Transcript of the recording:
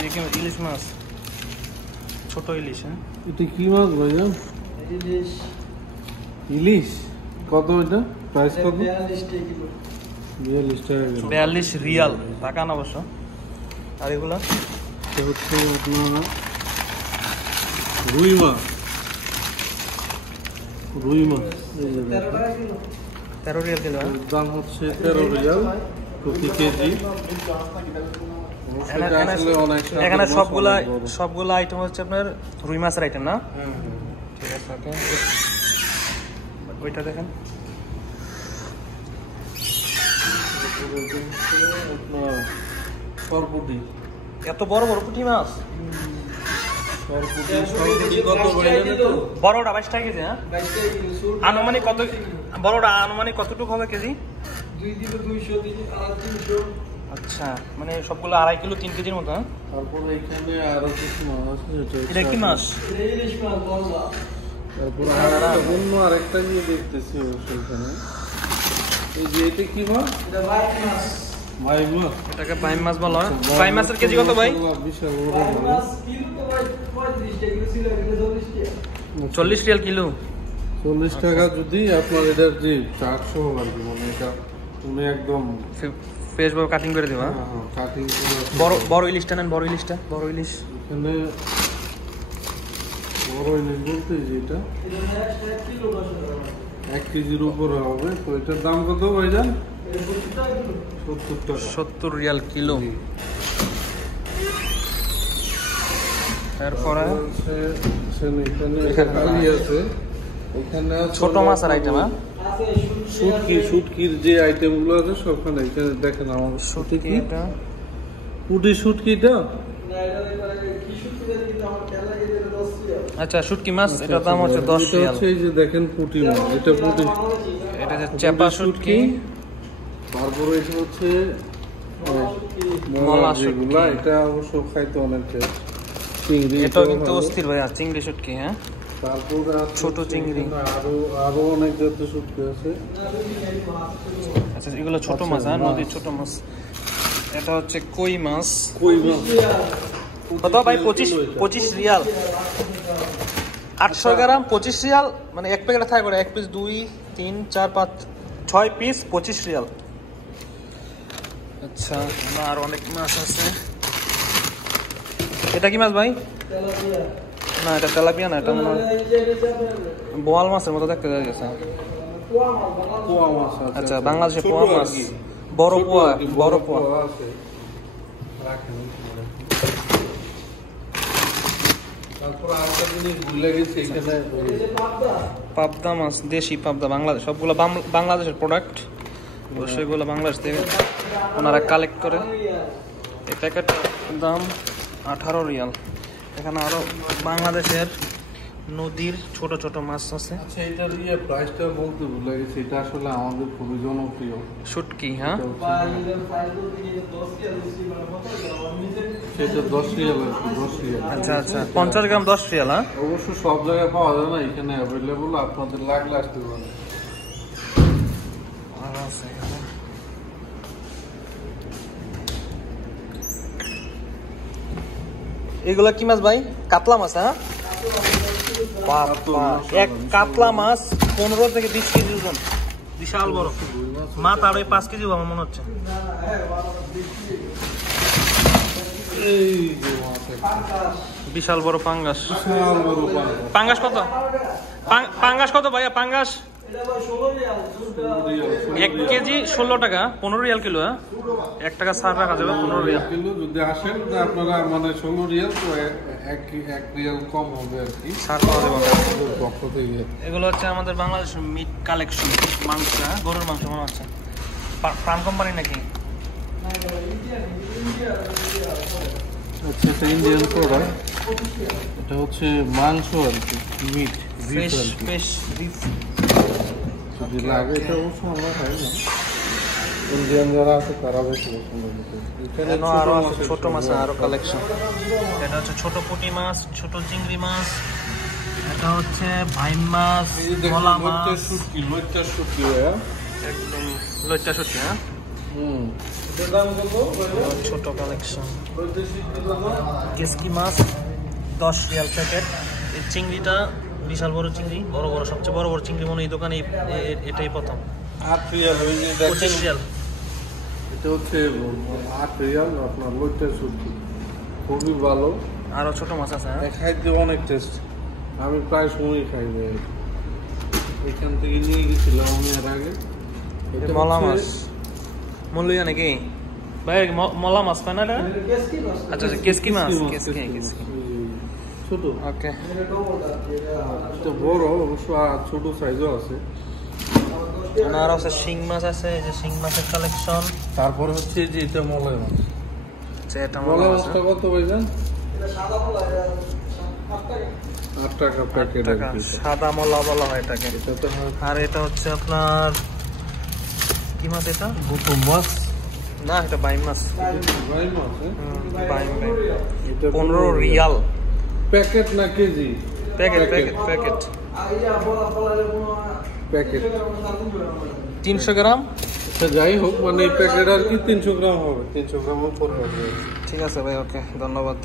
ইলিশ মাছ, ছোট ইলিশ। হ্যাঁ, এটা কি মাছ ভাইয়া? ইলিশ। ইলিশ কত? এটা প্রাইস কত? 42 টাকা কিলো। 42 টাকা কিলো। 42 রিয়াল, টাকা না অবশ্য। আর এগুলা হচ্ছে আপনার রুই মাছ। রুই মাছ 13 টাকা কিলো। 13 Real kilo. দাম হচ্ছে 13 রিয়াল প্রতি কেজি। এখানে সবগুলা আইটেম হচ্ছে আপনার রুই মাছের আইটেম না? ঠিক আছে, ওইটা দেখেন। সরপুটি, এত বড় বড় পুঁটি মাছ। সরপুটি কত? বড়টা 22 টাকা কেজি। হ্যাঁ, 22 টাকা কিলো। আনুমানিক কত? বড়টা আনুমানিক কতটুকু হবে কেজি? 2 কিলো 200, 300। আচ্ছা, মানে সবগুলো 2.5 কিলো 3 কেজির মতো। হ্যাঁ, তারপর এখানে আরো কিছু মাছ আছে। এটা কি মাছ? এটা ইলিশ মাছ বলবা। তারপর অন্য আরেকটা নিয়ে দেখতেছি ওখানে। এই যে এটা কি মাছ? এটা বাইক মাছ। ভাই মাছ, এটাকে বাইম মাছ বলা হয়। বাইম মাছের কেজি কত ভাই? বিশাল বাইক মাছ কিলো তো ভাই 35 টাকা কিলো ছিল, এটা 40 টাকা। 40 রিয়াল কিলো। 40 টাকা যদি আপনার এটার যে চাট সহ আর কি, মানে এটা উনি একদম ফ্রেশ ভাবে কাটিং করে দেবা। কাটিং বড় ইলিশটা নেন, বড় ইলিশটা, বড় ইলিশ। এখানে বড় ইলিশ বলতে যেটা এটা 1 কিলো 10 টাকা। 1 কেজির উপরে হবে। তো এটার দাম কত ভাইজান? এটা 70 টাকা কিলো। 70 টাকা। 70 রিয়াল কিলো। তারপরে এখানে আছে, এখানে ছোট মাছের আইটেম। হ্যাঁ, আছে শুটকির যে আইটেম গুলো আছে সবখানে এখানে দেখেন। আমার শুটকি, এটা পুটি শুটকিটা। না, এটা কি শুটকি জানি, কিন্তু আমার খেয়াল লাগে এটা 10 টাকা। আচ্ছা, শুটকি মাছ, এটার দাম হচ্ছে 10 রিয়াল। এই যে দেখেন পুটি মাছ, এটা পুটি, এটা হচ্ছে চেপা শুটকি। তারপরে এটা হচ্ছে মলা যেগুলা, এটা অবশ্য খাইতে অনেক টেস্ট। চিংড়ি এটাও কিন্তু অস্থির ভাই। আর চিংড়ি শুটকি। হ্যাঁ, তারপর ছোট চিংড়ি। আরো অনেক জাতের শুটকি আছে। আচ্ছা, এগুলো ছোট মাছ। হ্যাঁ, নদীর ছোট মাছ। এটা হচ্ছে কই মাছ। কই মাছ কত ভাই? 25 রিয়াল। 800 গ্রাম 25 রিয়াল, মানে এক প্যাকেট থাকে করে। 1 পিস 2 3 4 5 6 পিস 25 রিয়াল। আচ্ছা, আর অনেক মাছ আছে। এটা কি মাছ ভাই? তেলাপিয়া। না, এটা তেলাপিয়া না, এটা মনে হয় বোয়াল মাছের মতো দেখতে যাচ্ছে। পোয়া মাছ আছে। আচ্ছা, বাংলাদেশে পোয়া মাছ, বড় পোয়া, বড় পোয়া আছে। তারপর আরেকটা জিনিস ভুলে গেছি, এখানে পাবদা মাছ, দেশি পাবদা, বাংলাদেশ। সবগুলো বাংলাদেশের প্রোডাক্ট। সেগুলো বাংলাদেশ থেকে ওনারা কালেক্ট করে। এই প্যাকেটের দাম 18 রিয়াল। এখানে আরো বাংলাদেশের নদীর ছোট ছোট মাছ আছে। আচ্ছা, এটার প্রাইসটা বলতে ভুলে গেছি। এটা আসলে আমাদের খুবই জনপ্রিয় শুটকি। হ্যাঁ, সেটা 10 রিয়াল আছে। 10 রিয়াল। আচ্ছা আচ্ছা, 50 গ্রাম 10 রিয়াল। হ্যাঁ, অবশ্য সব জায়গায় পাওয়া যায় না, এখানে অ্যাভেলেবল। আপনাদের লাগলে আসতে পারে। আর আছে এখানে। এগুলা কি মাছ ভাই? কাতলা মাছ। হ্যাঁ, এক কাতলা মাছ 15 থেকে 20 কেজি ওজন, বিশাল বড় মাছ। আর ওই 5 কেজি আমার মনে হচ্ছে। এই যে মাছ, বিশাল বড় পাঙ্গাস। বিশাল বড় পাঙ্গাস। পাঙ্গাস কত? পাঙ্গাস কত ভাইয়া? পাঙ্গাস 1 কেজি 16 টাকা, 15 রিয়াল কিলো। হ্যাঁ, 1 টাকা ছাড় রাখা যাবে। 15 রিয়াল কিলো যদি আসেন আপনারা, মানে 16 রিয়াল, তো 1 রিয়াল কম হবে আর কি, ছাড় পাওয়া যাবে পক্ষ থেকে। এগুলো হচ্ছে আমাদের বাংলাদেশের মিট কালেকশন। মাংস, গরুর মাংস মনে হচ্ছে। ফার্ম কোম্পানি নাকি? আচ্ছা, এটা ইন্ডিয়ান প্রোডাক্ট। এটা হচ্ছে মাংস আর কি, মিট, ফ্রেশ ফ্রেশ বিফ। যদি লাগে এটা অবশ্য আমরা খাই না, ইন্ডিয়ান যারা আছে তারা বেশি পছন্দ করে। এখানে আরো আছে ছোট মাছের আরো কালেকশন। এটা হচ্ছে ছোট পুঁটি মাছ, ছোট চিংড়ি মাছ। এটা হচ্ছে ভাইম মাছ, মলা মাছ, শুটকি, লইট্টা শুটকি, একদম লইট্টা শুটকি। হ্যাঁ, এটার দাম কত? ছোট কালেকশন কেসকি মাছ 10 রিয়াল প্যাকেট। এই চিংড়িটা বিশাল বড় চিংড়ি, বড় বড় সবচেয়ে বড় বড় চিংড়ি মনে হয় এই দোকানে এটাই প্রথম। 8 রিয়াল। 25 রিয়াল। এটা হচ্ছে 8 রিয়াল। আপনার লইটা শুটকি খুবই ভালো। আরো ছোট মাছ আছে। হ্যাঁ, খাইতে অনেক টেস্ট। আমি প্রায় সময় খাই যাই। এখান থেকে নিয়ে গেছিলাম আমি এর আগে। এটা মলা মাছ মূল্য নাকি ভাই? মলা মাছ পায় না এটা? কেসকি মাছ। আচ্ছা কেসকি মাছ। কেসকি ছোট। ওকে। এটা বড় অবশ্য, আর ছোট সাইজও আছে। আর আছে শিং মাছ আছে, এই যে শিং মাছের কালেকশন। তারপর হচ্ছে যে এটা মলাই মাছ। আচ্ছা এটা মলাই মলা মাছ। মাছটা কত ভাইজান? এটা সাদা মলা 8 টাকা। 8 টাকা প্যাকেট। সাদা মলা বলা হয় এটাকে। এটা তো আর এটা হচ্ছে আপনার কি মাছ এটা? বুটো মাছ না, এটা বাইম মাছ। ভাই মাছ। বাইম। এটা 15 রিয়াল প্যাকেট না কেজি? প্যাকেট। আর ইয়া বলা প্যাকেট 300 গ্রাম। আচ্ছা যাই হোক, মানে এই প্যাকেট আর কি 300 গ্রাম হবে। 300 গ্রাম পড়বে। ঠিক আছে ভাই, ওকে, ধন্যবাদ।